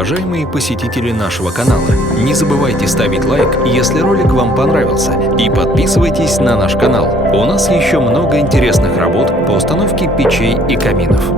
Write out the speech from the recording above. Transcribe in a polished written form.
Уважаемые посетители нашего канала, не забывайте ставить лайк, если ролик вам понравился, и подписывайтесь на наш канал. У нас еще много интересных работ по установке печей и каминов.